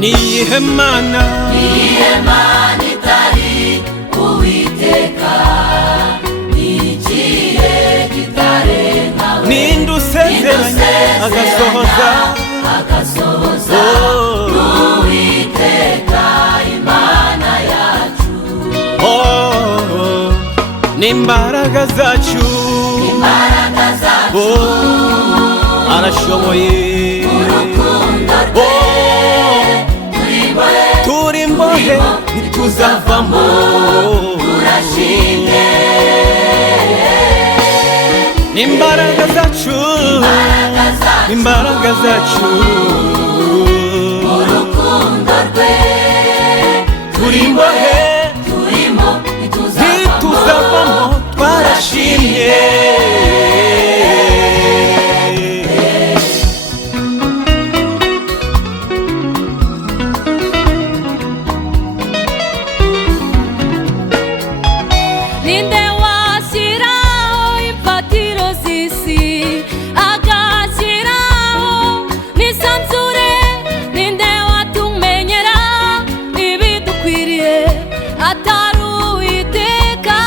niyihe mana itari Uwiteka, nikihe kitarengawe, ninde usezeranye agasohoza Uwiteka Imana yacu. n'imbaraga zacu arashoboye, turi imbohe ntituzavamo, turashimye n'imbaraga zacu imbaraga zacu urukundo rwe, turi imbohe turimo ntituzavamo, twarashimye. Ninde washyiraho imfatiro z'isi, agashyiraho n'isanzure? Ninde watumenyera ibidukwiriye atari Uwiteka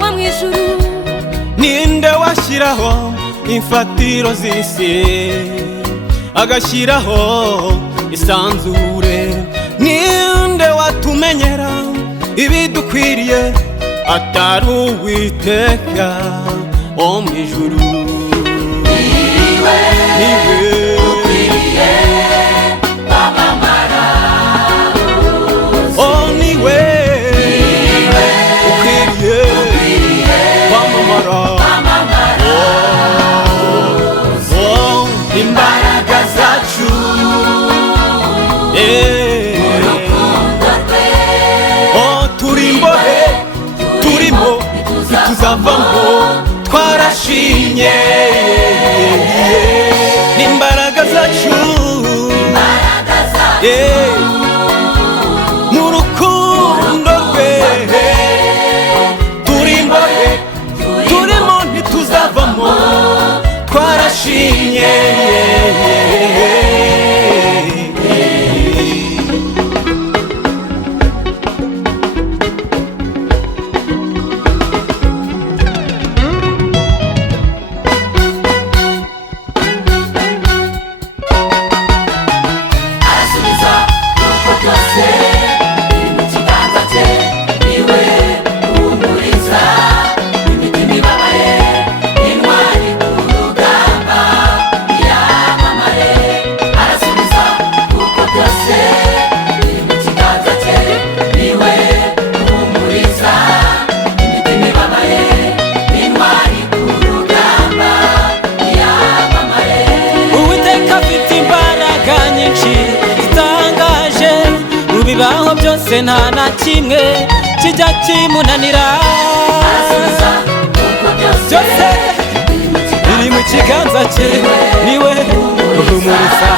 wo mu ijuru? Ninde washyiraho imfatiro z'isi, agashyiraho isanzure? Ninde watumenyera ibidukwiriye atari Uwiteka wo mu ijuru? Niwe ukwiriye kwamamara, niwe ukwiriye kwamamara. Imbaraga zacu urukundo rwe, turi imbohe turimo ntituzavamo, twarashimye n'imbaraga zacu mu rukundo rwe, turi imbohe turimo ntituzavamo, twarashimye. arasubiza nuko byose biri mu kiganza cye, niwe uhumuriza imitima ibabaye, intwari ku rugamba yamamare. Arasubiza nuko byose biri mu kiganza cye, niwe uhumuriza imitima ibabaye, intwari ku rugamba yamamare. Uwiteka afite imbaraga nyinshi zitangaje, mu bibaho byose nta na kimwe kijya kimunanira. Arasubiza nuko byose biri mu kiganza cye, niwe uhumuriza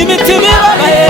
imitima ibabaye,